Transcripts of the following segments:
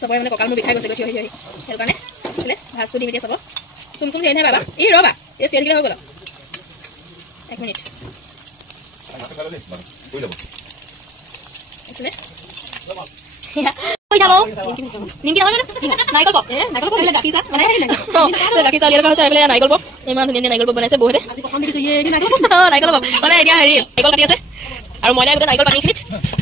সবৰে মানে কঁকাল মোৰ বিষাই গৈছে গৈছে সেই কাৰণে মানে ভাজটো দিম এতিয়া চাব চুম চুম চিয়াই বাবা এই ৰবা এই চিয়াই দিলে হৈ গ'ল 1 মিনিট কৈ যাব নিমকি নহয় নাৰিকল পপ এইবিলাক গাখীৰ চাহ মানে গাখীৰ চাহ লিয়াৰ হৈছে এইফালে নাৰিকল পপ ইমান ধুনীয়া নাৰিকল পপ বনাইছে বহুতে আজি প্ৰথম দেখিছো এই নাৰিকল পপ মানে এতিয়া হেৰি নাৰিকল কাটি আছে আৰু মইনা গোটেই নাৰিকল পানীখিনিত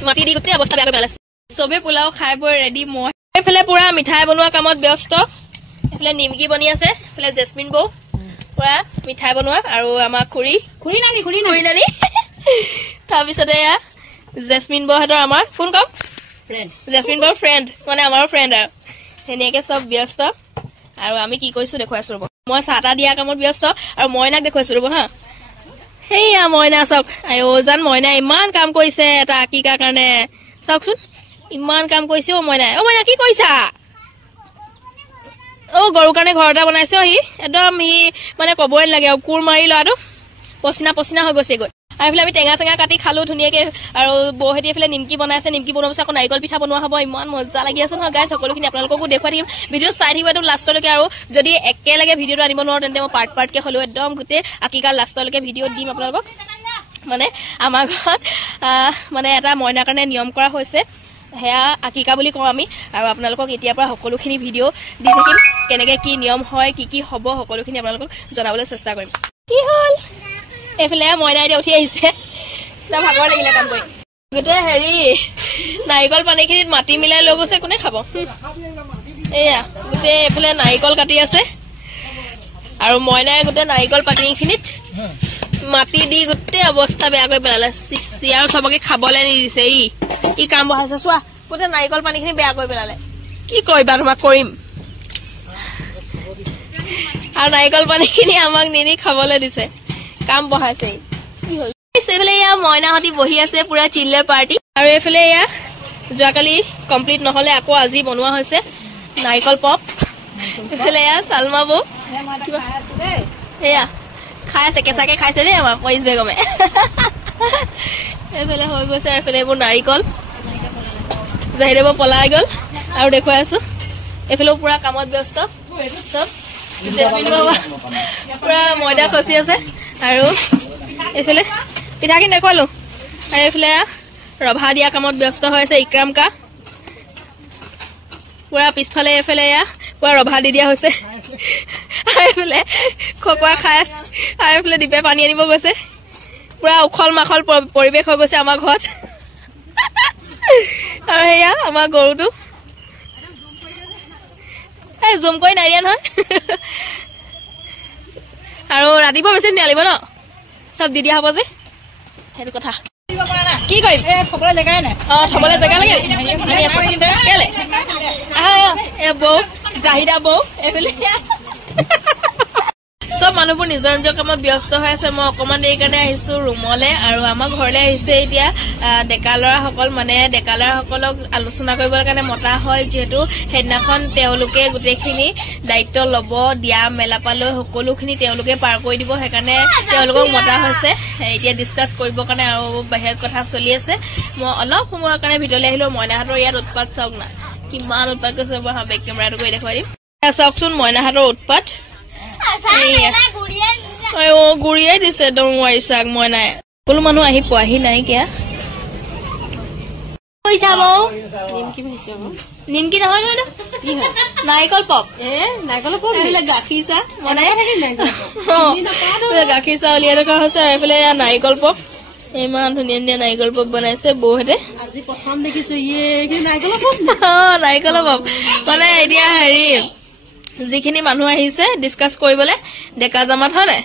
মাটি দি গোটেই অৱস্থা বেয়া কৰি পেলাইছে চবে পোলাও খাই বৈ ৰেডি মই এইফালে পুৰা মিঠাই বনোৱা কামত ব্যস্ত এইফালে নিমকি বনি আছে এইফালে জেচমিন বৌ পুৰা মিঠাই বনোৱা আৰু আমাৰ খুৰী নানি তাৰপিছতে এয়া জেচমিন বৌহঁতৰ আমাৰ ফোন কম জেচমিন বৌৰ ফ্ৰেণ্ড মানে আমাৰো ফ্ৰেণ্ড আৰু সেনেকে চব ব্যস্ত আৰু আমি কি কৈছো দেখুৱাইছো ৰ'ব মই চাহ তাহ দিয়া কামত ব্যস্ত আৰু মইনাক দেখুৱাইছো ৰ'ব হা সেয়া মইনা চাওক আয়োজন মইনা ইমান কাম কৰিছে এটা আকিকাৰ কাৰণে চাওকচোন ইমান কাম কৰিছে অ মইনা কি কৰিছা অ গৰুৰ কাৰণে ঘৰ এটা বনাইছে সি একদম সি মানে ক'বই নালাগে আৰু কোৰ মাৰি ল'ৰাটো পচিনা হৈ গৈছেগৈ আৰু এইফালে আমি টেঙা চেঙা কাটি খালো ধুনীয়াকে আৰু বৌহেঁতি এইফালে নিমকি বনাইছে নিমকি বনোৱাৰ পিছত আকৌ নাৰিকল পিঠা বনোৱা হ'ব ইমান মজা লাগি আছে নহয় গাইজ সকলোখিনি আপোনালোককো দেখুৱাই দিম ভিডিঅ' চাই থাকিব একদম লাষ্টলৈকে আৰু যদি একেলগে ভিডিঅ'টো আনিব নোৱাৰো তেন্তে মই পাৰ্টকে হ'লেও একদম গোটেই আকিকাৰ লাষ্টলৈকে ভিডিঅ' দিম আপোনালোকক মানে আমাৰ ঘৰত মানে এটা মইনাৰ কাৰণে নিয়ম কৰা হৈছে হেয়া আকিকা বুলি কওঁ আমি আৰু আপোনালোকক এতিয়াৰ পৰা সকলোখিনি ভিডিঅ' দি থাকিম কেনেকে কি নিয়ম হয় কি হ'ব সকলোখিনি আপোনালোকক জনাবলৈ চেষ্টা কৰিম কি হ'ল এইফালে মইনা এতিয়া উঠি আহিছে ভাগৰ লাগিলে কাম কৰি গোটেই হেৰি নাৰিকল পানীখিনিত মাটি মিলাই লৈ গৈছে কোনে খাব এয়া গোটেই এইফালে নাৰিকল কাটি আছে আৰু মইনাই গোটেই নাৰিকল পানীখিনিত মাটি দি গোটেই অৱস্থা বেয়া কৰি পেলালে আৰু চবকে খাবলৈ নিদিছে ই কাম বঢ়াইছে চোৱা গোটেই নাৰিকল পানীখিনি বেয়া কৰি পেলালে কি কৰিবা তোমাক কৰিম আৰু নাৰিকল পানীখিনি আমাক নিনি খাবলৈ দিছে কাম বঢ়াইছে এইফালে এয়া মইনাহঁতি বহি আছে পুৰা চিল্ড্ৰেন পাৰ্টি আৰু এইফালে এয়া যোৱাকালি কমপ্লিট নহলে আকৌ আজি বনোৱা হৈছে নাৰিকল পপ এইফালে এয়া চালমা বৌ এয়া খাই আছে কেঁচাকে খাইছে দেই আমাৰ পইচ বেগমে এইফালে হৈ গৈছে এইফালে এইবোৰ নাৰিকল জাহিদেৱ পলাই গ'ল আৰু দেখুৱাই আছো এইফালেও পুৰা কামত ব্যস্ত চব জেচমিন বৌ পুৰা ময়দা খচি আছে আৰু এইফালে পিঠাখিনি দেখুৱালো আৰু এইফালে ৰভা দিয়া কামত ব্যস্ত হৈ আছে ইক্ৰাম কা পুৰা পিছফালে এইফালে পুৰা ৰভা দি দিয়া হৈছে আৰু এইফালে খকুৱা খাই আছে আৰু এইফালে দীপে পানী আনিব গৈছে পুৰা উখল মাখল পৰিৱেশ হৈ গৈছে আমাৰ ঘৰত আৰু সেয়া আমাৰ গৰুটো জুম কৰি নাই দিয়া নহয় আৰু ৰাতিপুৱা বেছি নালিব ন চব দি দিয়া হ'ব যে সেইটো কথা কি কৰিম থবলৈ জেগাই নাই থবলৈ জেগা লাগে কেলে বৌ জাহিদা বৌ এইফালে চব মানুহবোৰ নিজৰ নিজৰ কামত ব্যস্ত হৈ আছে মই অকমান দেৰি কাৰণে আহিছো ৰুমলে আৰু আমাৰ ঘৰলে আহিছে এতিয়া ডেকা ল'ৰাসকল মানে ডেকা ল'ৰাসকলক আলোচনা কৰিবৰ কাৰণে মতা হয় যিহেতু সেইদিনাখন তেওঁলোকে গোটেইখিনি দায়িত্ব ল'ব দিয়া মেলাপালৈ সকলোখিনি তেওঁলোকে পাৰ কৰি দিব সেইকাৰণে তেওঁলোকক মতা হৈছে এতিয়া ডিছকাছ কৰিবৰ কাৰণে আৰু বাহিৰত কথা চলি আছে মই অলপ সময়ৰ কাৰণে ভিতৰলৈ আহিলো মইনাহঁতৰ ইয়াত উৎপাত চাওক না কিমান উৎপাত কৰিছে মই বেক কেমেৰাটো কৰি দেখুৱাই দিম চাওকচোন মইনাহঁতৰ উৎপাত গুৰিয়াই দিছে একদম চাক মই নাই সকলো মানুহ আহি পোৱাহি নাই কিয়া নিমকি নহয় নহয় নাৰিকল পপ গাখীৰ চাহ বনাই গাখীৰ চাহ উলিয়াই থকা হৈছে আৰু এইফালে নাৰিকল পপ ইমান ধুনীয়া ধুনীয়া নাৰিকল পপ বনাইছে বৌহঁতে আজি প্ৰথম দেখিছো নাৰিকল পপ মানে এতিয়া হেৰি যিখিনি মানুহ আহিছে ডিছকাছ কৰিবলৈ ডেকা জামাত হয় নাই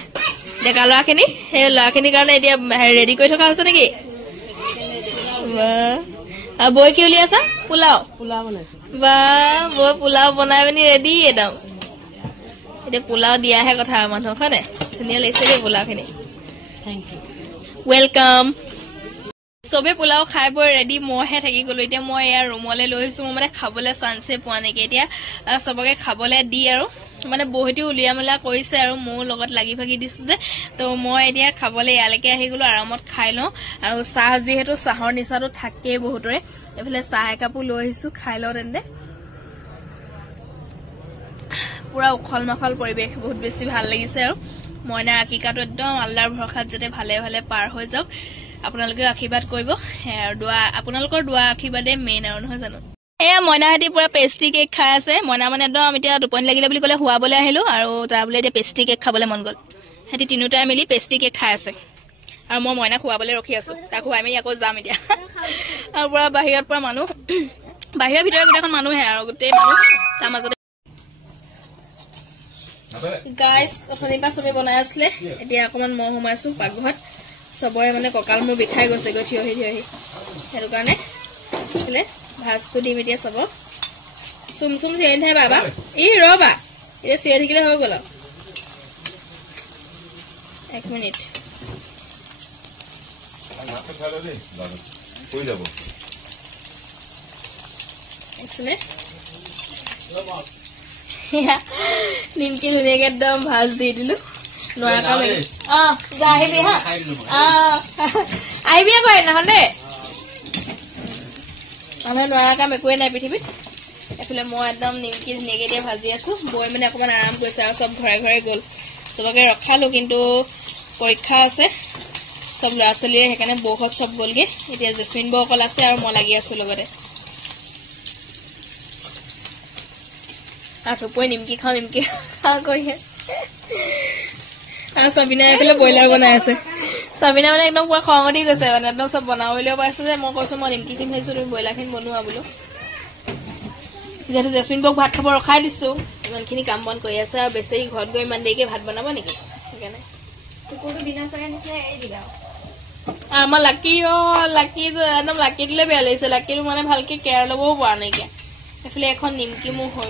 ডেকা ল'ৰাখিনি সেই ল'ৰাখিনিৰ কাৰণে এতিয়া ৰেডি কৰি থকা হৈছে নেকি বৈ কি উলিয়াইছা পোলাও বা বৈ পোলাও বনাই পিনি ৰেডি একদম এতিয়া পোলাও দিয়াহে কথা আৰু মানুহক হয় নাই ধুনীয়া লাগিছে দেই পোলাওখিনি ৱেলকাম চবে পোলাও খাই বৈ ৰেডি মইহে থাকি গলো এতিয়া মই ইয়াৰ ৰুমলৈ লৈ আহিছো মই মানে খাবলৈ চান্সে পোৱা নাইকি এতিয়া চবকে খাবলৈ দি আৰু মানে বহুতে উলিয়া মেলা কৰিছে আৰু মোৰ লগত লাগি ভাগি দিছো যে তো মই এতিয়া খাবলৈ ইয়ালৈকে আহি গলো আৰামত খাই লওঁ আৰু চাহ যিহেতু চাহৰ নিচাটো থাকেই বহুতৰে এইফালে চাহ একাপো লৈ আহিছো খাই লওঁ তেন্তে পুৰা উখল মাখল পৰিৱেশ বহুত বেছি ভাল লাগিছে আৰু মইনা আকিকাটো একদম আল্লাহৰ ভৰসাত যাতে ভালে ভালে পাৰ হৈ যাওক আপোনালোকে আশীৰ্বাদ কৰিব আৰু দোৱা আপোনালোকৰ দোৱা আশীৰ্বাদে মেইন আৰু নহয় জানো এয়া মইনাহঁতি পুৰা পেষ্ট্ৰি কেক খাই আছে মইনা মানে একদম এতিয়া টোপনি লাগিলে বুলি ক'লে শুৱাবলৈ আহিলো আৰু তাৰ বোলে এতিয়া পেষ্ট্ৰি কেক খাবলৈ মন গ'ল সিহঁতি তিনিওটাই মিলি পেষ্ট্ৰি কেক খাই আছে আৰু মই মইনা শুৱাবলৈ ৰখি আছো তাক শুৱাই মেলি আকৌ যাম এতিয়া আৰু পুৰা বাহিৰত পুৰা মানুহ বাহিৰৰ ভিতৰত গোটেইখন মানুহে আৰু গোটেই মানুহ তাৰ মাজতে গাইজ অথনিৰ পৰা চবেই বনাই আছিলে এতিয়া অকণমান মই সোমাইছো পাকঘৰত চবৰে মানে কঁকাল মোৰ বিষাই গৈছেগৈ থিয় হৈ সেইটো কাৰণে ভাজটো দিম এতিয়া চাব চুম চুম চিঞৰি নাথাকে বাবা ই ৰবা এতিয়া চিঞৰি থাকিলে হৈ গ'ল আৰু 1 মিনিট নিমকি ধুনীয়াকে একদম ভাজ দি দিলো নোৱাৰা কাম আহিবি হা আহিবি আকৌ সেইদিনাখন দেই মানুহে নোৱাৰা কাম একোৱেই নাই পৃথিৱীত এইফালে মই একদম নিমকি ধুনীয়াকে দিয়ে ভাজি আছো বৈ মানে অকণমান আৰাম কৰিছে আৰু চব ঘৰে ঘৰে গ'ল চবকে ৰখালো কিন্তু পৰীক্ষা আছে সব ল'ৰা ছোৱালীয়ে সেইকাৰণে বৌহত চব গ'লগে এতিয়া জেচমিন বৌ অকল আছে আৰু মই লাগি আছো লগতে আৰু থুপৈ নিমকি খাওঁ কৈ আৰু চাবিনা এইফালে ব্ৰইলাৰ বনাই আছে চাবিনা মানে একদম পুৰা খং উঠি গৈছে মানে একদম চব বনাবলৈও পাইছে যে মই কৈছো মই নিমকিখিনি খাইছো তুমি ব্ৰইলাৰখিনি বনোৱা বোলো যিহেতু জেচমিন বৌক ভাত খাব ৰখাই দিছো ইমানখিনি কাম বন কৰি আছে আৰু বেছি ঘৰত গৈ ইমান দেৰিকে ভাত বনাব নেকি সেইকাৰণে আমাৰ লাকি একদম লাকি দিলে বেয়া লাগিছে লাকিটো মানে ভালকে কেয়াৰ ল'বও পৰা নাইকিয়া এইফালে এখন নিমকি মোৰ হৈ